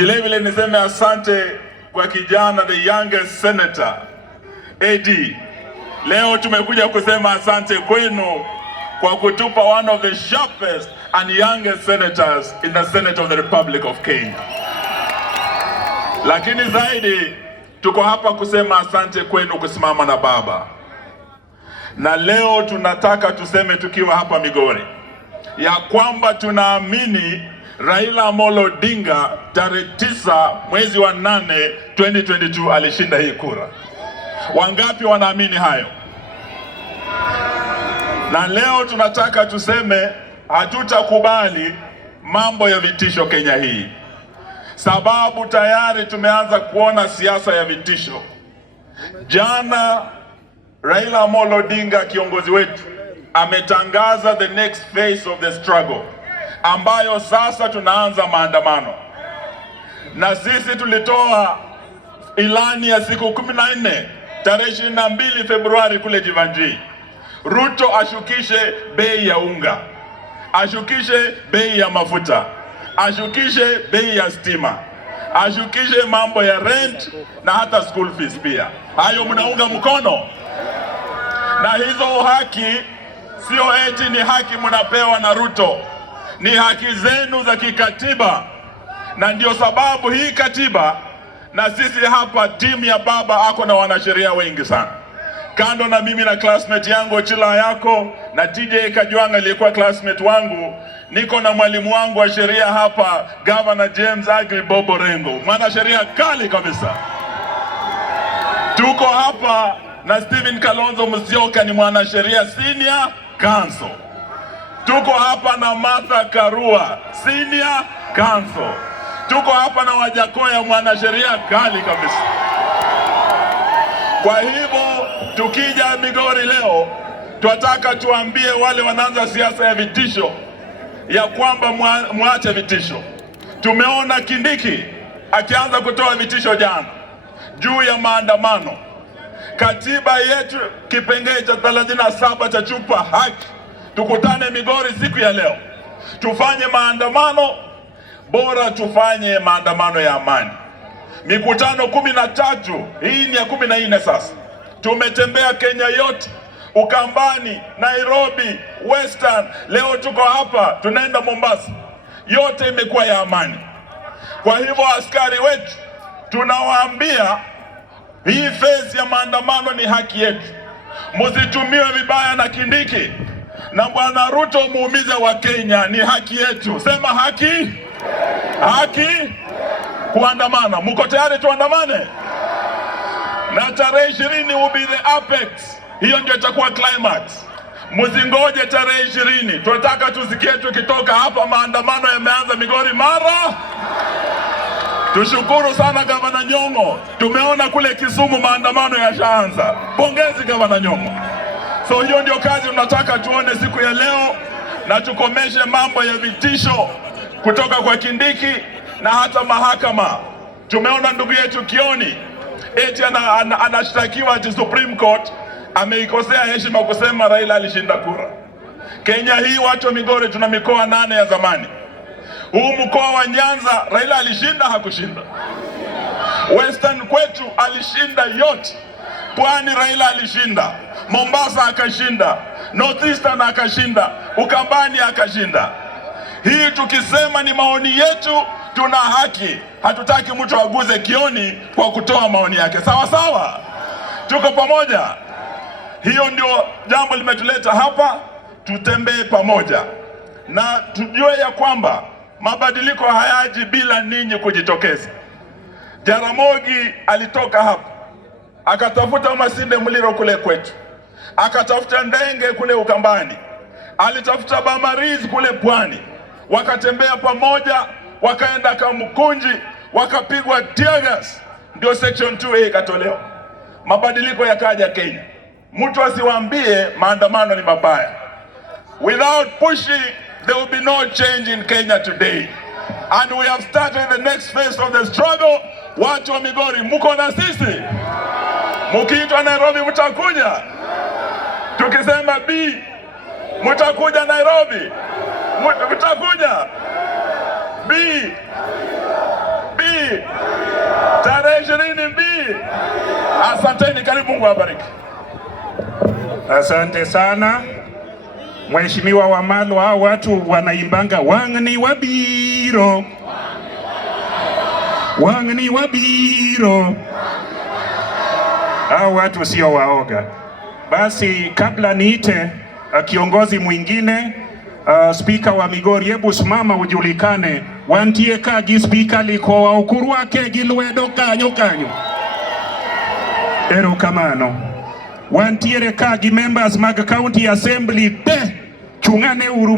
Vile niseme asante kwa kijana, the youngest senator AD. Leo tumekuja kusema asante kwenu kwa kutupa one of the sharpest and youngest senators in the Senate of the Republic of Kenya. Lakini zaidi tuko hapa kusema asante kwenu kusimama na baba. Na leo tunataka tuseme tukiwa hapa Migori ya kwamba tunaamini Raila Amolo Odinga tarehe 9 mwezi wa 8 2022 alishinda hii kura. Wangapi wanaamini hayo? Na leo tunataka tuseme hatutakubali mambo ya vitisho Kenya hii, sababu tayari tumeanza kuona siasa ya vitisho. Jana Raila Amolo Odinga, kiongozi wetu, ametangaza the next phase of the struggle, ambayo sasa tunaanza maandamano. Na sisi tulitoa ilani ya siku 14 tarehe 22 Februari kule Jivanji. Ruto ashukishe bei ya unga, ashukishe bei ya mafuta, ashukishe bei ya stima, ashukishe mambo ya rent na hata school fees pia. Hayo mnaunga mkono? Na hizo haki sio eti ni haki mnapewa na Ruto, ni haki zenu za kikatiba. Na ndio sababu hii katiba, na sisi hapa timu ya baba ako na wanasheria wengi sana. Kando na mimi na classmate yangu Chila yako na TJ Kajwanga aliyekuwa classmate wangu, niko na mwalimu wangu wa sheria hapa, Governor James Agri Bobo Rengo, mwana sheria kali kabisa. Tuko hapa na Stephen Kalonzo Musyoka, ni mwana sheria senior counsel. Tuko hapa na Martha Karua, senior counsel. Tuko hapa na Wajakoya, mwana sheria kali kabisa. Kwa hivyo tukija Migori leo, tunataka tuambie wale wanaanza siasa ya vitisho ya kwamba muache vitisho. Tumeona Kindiki akianza kutoa vitisho jana juu ya maandamano. Katiba yetu kipengele cha 37 cha chupa haki, tukutane Migori siku ya leo, tufanye maandamano. Bora tufanye maandamano ya amani. Mikutano 13, hii ni ya 14 sasa. Tumetembea Kenya yote, Ukambani, Nairobi, Western, leo tuko hapa, tunaenda Mombasa. Yote imekuwa ya amani. Kwa hivyo askari wetu tunawaambia hii phase ya maandamano ni haki yetu. Msitumiwe vibaya na Kindiki na Bwana Ruto muumize wa Kenya, ni haki yetu. Sema haki. Haki kuandamana. Mko tayari tuandamane? Na tarehe 20 will be the apex. Hiyo ndio itakuwa climax. Msingoje tarehe 20. Tunataka tusikie tukitoka hapa maandamano yameanza Migori mara. Tushukuru sana Gavana Nyong'o. Tumeona kule Kisumu maandamano yashaanza. Pongezi Gavana Nyong'o. So hiyo ndio kazi tunataka tuone siku ya leo, na tukomeshe mambo ya vitisho kutoka kwa Kindiki na hata mahakama. Tumeona ndugu yetu Kioni eti anashtakiwa ati Supreme Court ameikosea heshima kusema Raila alishinda kura. Kenya hii watu wa Migori tuna mikoa 8 ya zamani. Huu mkoa wa Nyanza Raila alishinda hakushinda? Western kwetu alishinda yote. Pwani Raila alishinda, Mombasa akashinda, Northeastern akashinda, Ukambani akashinda. Hii tukisema ni maoni yetu, tuna haki. Hatutaki mtu aguze Kioni kwa kutoa maoni yake. Sawa sawa? Tuko pamoja. Hiyo ndio jambo limetuleta hapa, tutembee pamoja. Na tujue ya kwamba mabadiliko hayaji bila ninyi kujitokeza. Jaramogi alitoka hapa, akatafuta Masinde Muliro kule kwetu, akatafuta Ndenge kule Ukambani, alitafuta Bamariz kule Pwani. Wakatembea pamoja, wakaenda Kamkunji, wakapigwa tear gas, ndio section 2A ikatolewa. Mabadiliko yakaja Kenya. Mtu asiwaambie maandamano ni mabaya. Without pushing, there will be no change in Kenya today. And we have started the next phase of the struggle. Watu wa Migori, mko na sisi? Mukiitwa Nairobi mtakuja? Tukisema B, mtakuja Nairobi? Mtakuja? B. Asanteni, karibu, Mungu awabariki. Asante sana Mheshimiwa Wamalwa. Watu wanaimbanga wangni wabiro, wangni wabiro. Hao watu sio waoga. Basi kabla niite kiongozi mwingine, Speaker wa Migori, hebu simama ujulikane. Wantie kaji speaker liko wa ukuru wake gilwedo kanyo kanyo. Erokamano. Wantiere kaji members mag county assembly te chungane uru